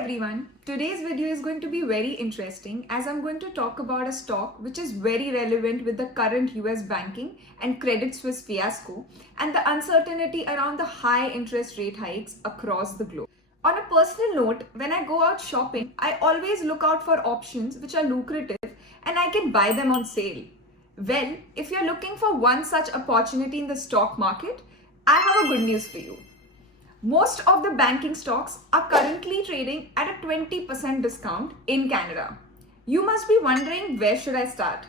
everyone, today's video is going to be very interesting as I'm going to talk about a stock which is very relevant with the current US banking and Credit Suisse fiasco and the uncertainty around the high interest rate hikes across the globe. On a personal note, when I go out shopping, I always look out for options which are lucrative and I can buy them on sale. Well, if you're looking for one such opportunity in the stock market, I have a good news for you. Most of the banking stocks are currently trading at a 20% discount in Canada. You must be wondering, where should I start?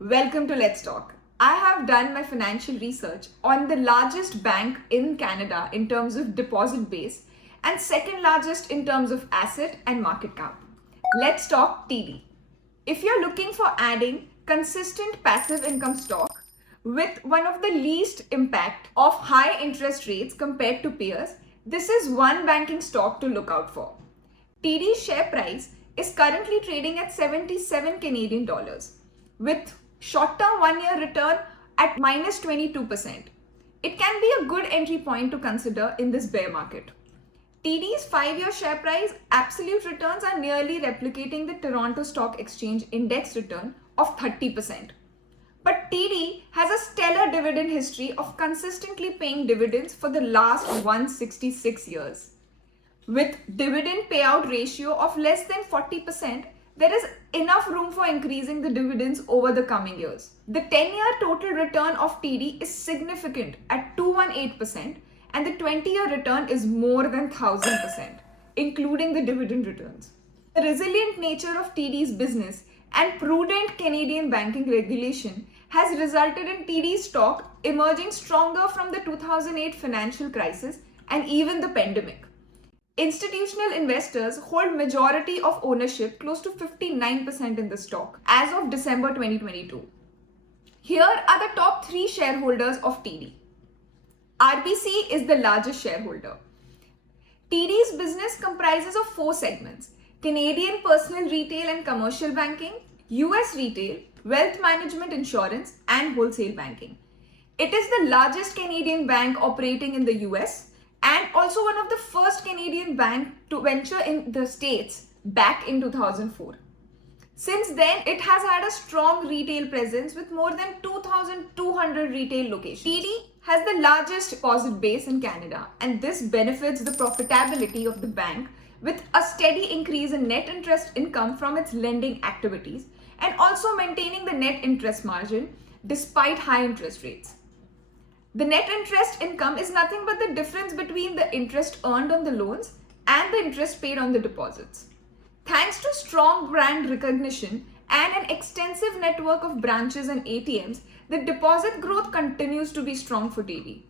Welcome to LetStock. I have done my financial research on the largest bank in Canada in terms of deposit base and second largest in terms of asset and market cap. LetStock TD. If you're looking for adding consistent passive income stock with one of the least impact of high interest rates compared to peers, this is one banking stock to look out for. TD's share price is currently trading at 77 Canadian dollars with short-term one-year return at minus 22%. It can be a good entry point to consider in this bear market. TD's 5-year share price absolute returns are nearly replicating the Toronto Stock Exchange index return of 30%. But TD has a stellar dividend history of consistently paying dividends for the last 166 years. With dividend payout ratio of less than 40%, there is enough room for increasing the dividends over the coming years. The 10-year total return of TD is significant at 218%, and the 20-year return is more than 1000%, including the dividend returns. The resilient nature of TD's business and prudent Canadian banking regulation has resulted in TD stock emerging stronger from the 2008 financial crisis and even the pandemic. Institutional investors hold majority of ownership, close to 59% in the stock as of December 2022. Here are the top 3 shareholders of TD. RBC is the largest shareholder. TD's business comprises of 4 segments: Canadian personal retail and commercial banking, US retail, wealth management insurance, and wholesale banking. It is the largest Canadian bank operating in the US and also one of the first Canadian banks to venture in the States back in 2004. Since then, it has had a strong retail presence with more than 2,200 retail locations. TD has the largest deposit base in Canada, and this benefits the profitability of the bank with a steady increase in net interest income from its lending activities and also maintaining the net interest margin despite high interest rates. The net interest income is nothing but the difference between the interest earned on the loans and the interest paid on the deposits. Thanks to strong brand recognition and an extensive network of branches and ATMs, the deposit growth continues to be strong for TD.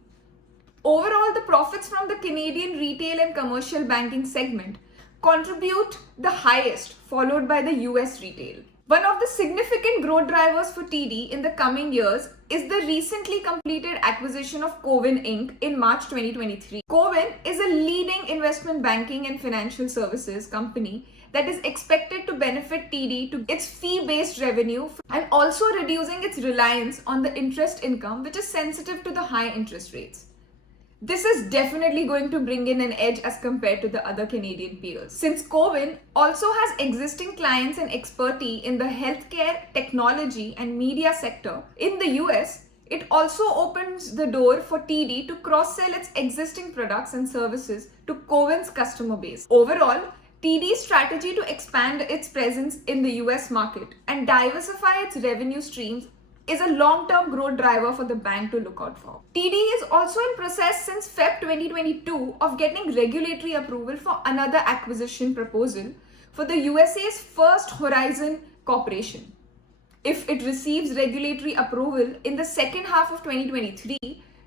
Overall, the profits from the Canadian retail and commercial banking segment contribute the highest, followed by the US retail. One of the significant growth drivers for TD in the coming years is the recently completed acquisition of Covin Inc. in March 2023. Covin is a leading investment banking and financial services company that is expected to benefit TD to its fee-based revenue and also reducing its reliance on the interest income, which is sensitive to the high interest rates. This is definitely going to bring in an edge as compared to the other Canadian peers. Since Covin also has existing clients and expertise in the healthcare, technology, and media sector in the US, it also opens the door for TD to cross-sell its existing products and services to Covin's customer base. Overall, TD's strategy to expand its presence in the US market and diversify its revenue streams is a long-term growth driver for the bank to look out for. TD is also in process since Feb 2022 of getting regulatory approval for another acquisition proposal for the USA's first Horizon Corporation. If it receives regulatory approval in the second half of 2023,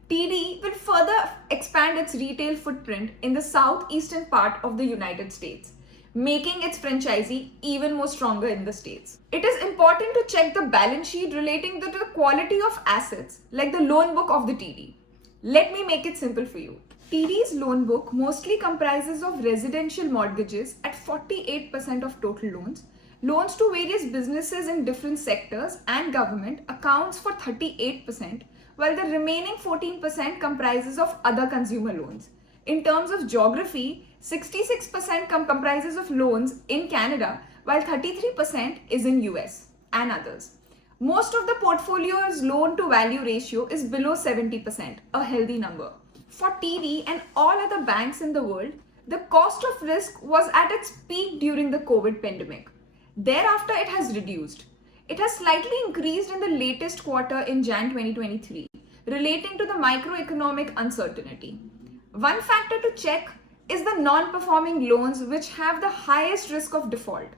TD will further expand its retail footprint in the southeastern part of the United States, making its franchisee even more stronger in the States. It is important to check the balance sheet relating to the quality of assets like the loan book of the TD. Let me make it simple for you. TD's loan book mostly comprises of residential mortgages at 48% of total loans. Loans to various businesses in different sectors and government accounts for 38%, while the remaining 14% comprises of other consumer loans. In terms of geography, 66% comprises of loans in Canada, while 33% is in US and others. Most of the portfolio's loan to value ratio is below 70%, a healthy number. For TD and all other banks in the world, the cost of risk was at its peak during the COVID pandemic. Thereafter, it has reduced. It has slightly increased in the latest quarter in Jan 2023, relating to the macroeconomic uncertainty. One factor to check is the non-performing loans which have the highest risk of default.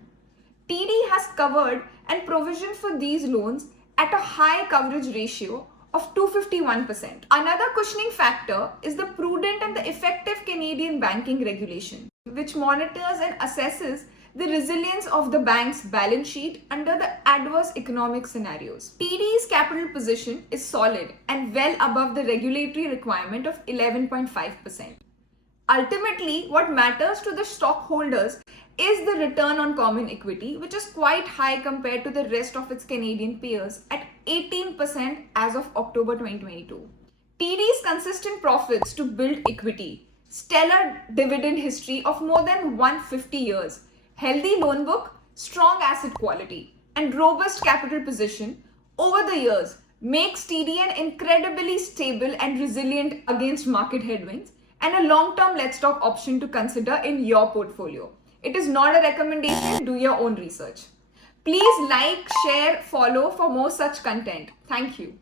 TD has covered and provisioned for these loans at a high coverage ratio of 251%. Another cushioning factor is the prudent and the effective Canadian banking regulation, which monitors and assesses the resilience of the bank's balance sheet under the adverse economic scenarios. TD's capital position is solid and well above the regulatory requirement of 11.5%. Ultimately, what matters to the stockholders is the return on common equity, which is quite high compared to the rest of its Canadian peers at 18% as of October 2022. TD's consistent profits to build equity, stellar dividend history of more than 150 years, healthy loan book, strong asset quality, and robust capital position over the years makes TD an incredibly stable and resilient against market headwinds and a long-term LetStock option to consider in your portfolio. It is not a recommendation, do your own research. Please like, share, follow for more such content. Thank you.